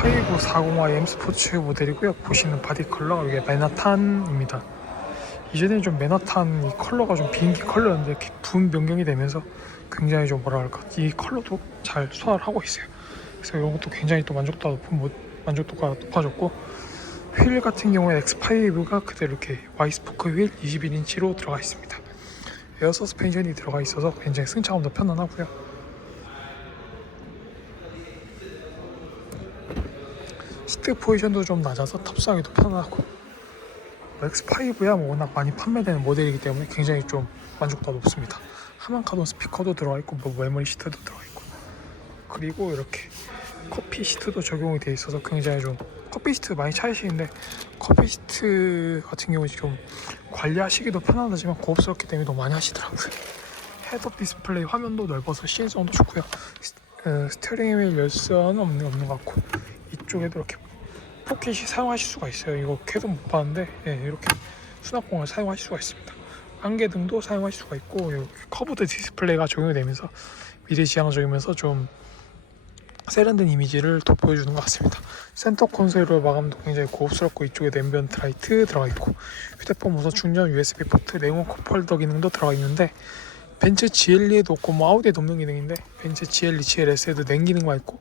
X5 40i M 스포츠 모델이고요. 보시는 바디 컬러 이게 맨하탄입니다. 이전에 좀 맨하탄 이 컬러가 좀 비행기 컬러였는데 이렇게 분 변경이 되면서 굉장히 좀 뭐라 할까 이 컬러도 잘 소화를 하고 있어요. 그래서 이런 것도 굉장히 또 만족도가 높은 모- 만족도가 높아졌고 휠 같은 경우에 X5가 그대로 이렇게 와이스포크 휠 21인치로 들어가 있습니다. 에어 서스펜션이 들어가 있어서 굉장히 승차감도 편안하고요. 시트 포지션도 좀 낮아서 탑승하기도 편하고 X5야 뭐 워낙 많이 판매되는 모델이기 때문에 굉장히 좀 만족도가 높습니다. 하만카돈 스피커도 들어가 있고 뭐 메모리 시트도 들어가 있고 그리고 이렇게 커피 시트도 적용이 돼 있어서 굉장히 좀 커피 시트 많이 찾으시는데 커피 시트 같은 경우는 좀 관리하시기도 편안하지만 고급스럽기 때문에 너무 많이 하시더라고요. 헤드업 디스플레이 화면도 넓어서 시인성도 좋고요. 스, 어, 휠 열선은 없는, 없는 것 같고 이쪽에도 이렇게 포켓이 사용하실 수가 있어요. 이거 캐도 못 봤는데 예, 이렇게 수납공을 사용하실 수가 있습니다. 안개등도 사용하실 수가 있고 커브드 디스플레이가 적용이 되면서 미래지향적이면서 좀 세련된 이미지를 돋보여주는 것 같습니다. 센터 콘솔로 마감도 굉장히 고급스럽고 이쪽에 앰비언트 라이트 들어가 있고 휴대폰 무선 충전 USB 포트 네모 컵홀더 기능도 들어가 있는데 벤츠 GLE에도 없고 뭐 아우디에도 없는 기능인데 벤츠 GLE, GLS에도 냉 기능만 있고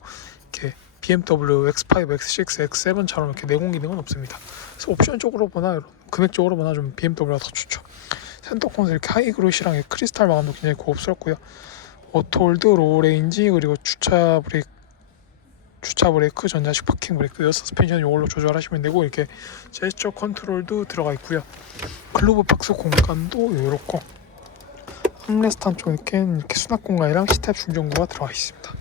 이렇게 BMW X5, X6, X7처럼 이렇게 내공 기능은 없습니다. 그래서 옵션적으로 보나 이런 금액적으로 보나 좀 BMW가 더 좋죠. 센터 콘솔 이렇게 하이그로시랑 크리스탈 마감도 굉장히 고급스럽고요. 오토홀드, 로우 레인지 그리고 주차 브레이크 주차 브레이크, 전자식 파킹 브레이크, 에어 서스펜션 이걸로 조절하시면 되고 이렇게 제스처 컨트롤도 들어가 있고요. 글로브 박스 공간도 이렇고 암레스트 한쪽 이렇게 이렇게 수납 공간이랑 C타입 충전구가 들어가 있습니다.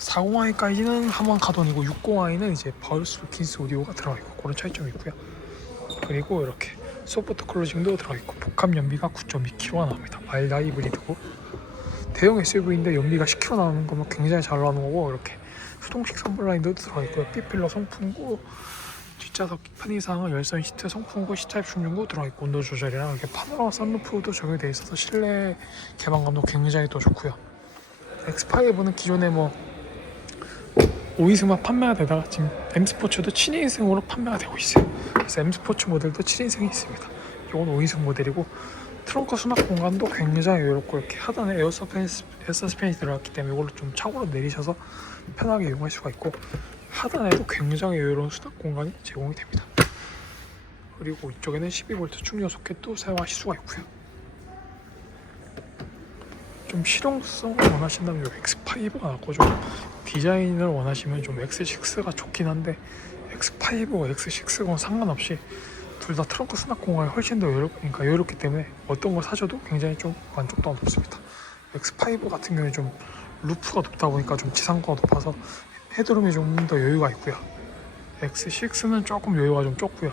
40i까지는 하만 카돈이고 60i는 이제 바울스 킨스 오디오가 들어가 있고 그런 차이점이 있고요. 그리고 이렇게 소프트 클로징도 들어가 있고 복합 연비가 9.2kg가 나옵니다. 마일드 하이브리드고 대형 SUV인데 연비가 10kg 나오는 거면 굉장히 잘 나오는 거고 이렇게 수동식 선블라인도 들어가 있고요. B필러 성풍구 뒷좌석 편의상은 열선 시트 성풍구 C타입 충전구 들어가 있고 온도 조절이랑 이렇게 파노라마 썬루프도 적용이 되어 있어서 실내 개방감도 굉장히 또 좋고요. X5는 기존에 뭐 5인승만 판매가 되다가 지금 M 스포츠도 7인승으로 판매가 되고 있어요. 그래서 M 스포츠 모델도 7인승이 있습니다. 이건 5인승 모델이고 트렁크 수납 공간도 굉장히 여유롭고 이렇게 하단에 에어 서스펜이 들어갔기 때문에 이걸로 좀 차고로 내리셔서 편하게 이용할 수가 있고 하단에도 굉장히 여유로운 수납 공간이 제공이 됩니다. 그리고 이쪽에는 12V 충전 소켓도 사용하실 수가 있고요. 좀 실용성을 원하신다면 이 X5가 낫고 좀 디자인을 원하시면 좀 X6가 좋긴 한데 X5, X6건 상관없이 둘 다 트렁크 수납 공간이 훨씬 더 여유롭니까 여유롭기 때문에 어떤 걸 사셔도 굉장히 좀 만족도가 높습니다. X5 같은 경우에 좀 루프가 높다 보니까 좀 지상도가 높아서 헤드룸이 좀 더 여유가 있고요. X6는 조금 여유가 좀 좁고요.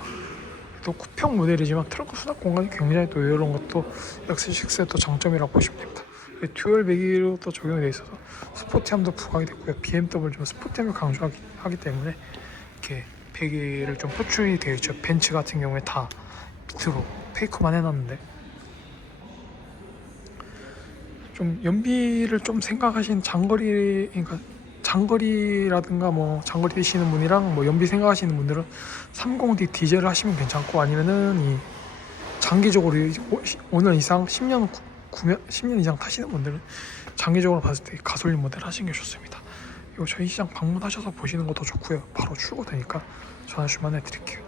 또 쿠평 모델이지만 트렁크 수납 공간이 굉장히 또 여유로운 것도 X6의 또 장점이라고 보시면 됩니다. 듀얼 배기로 또 적용이 되어 있어서 스포티함도 부각이 됐고요. BMW 좀 스포티함을 강조하기 하기 때문에 이렇게 배기를 좀 포출이 되어 있죠. 벤츠 같은 경우에 다 밑으로 페이커만 해놨는데 좀 연비를 좀 생각하신 장거리 그러니까 장거리라든가 뭐 장거리 뛰시는 분이랑 뭐 연비 생각하시는 분들은 30D 디젤을 하시면 괜찮고 아니면은 이 장기적으로 5년 이상 10년 구- 구매 10년 이상 타시는 분들은 장기적으로 봤을 때 가솔린 모델 하시는 게 좋습니다. 이거 저희 시장 방문하셔서 보시는 것도 좋고요. 바로 출고되니까 전화 주문해 드릴게요.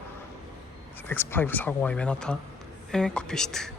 X5 40i 맨하탄의 커피 시트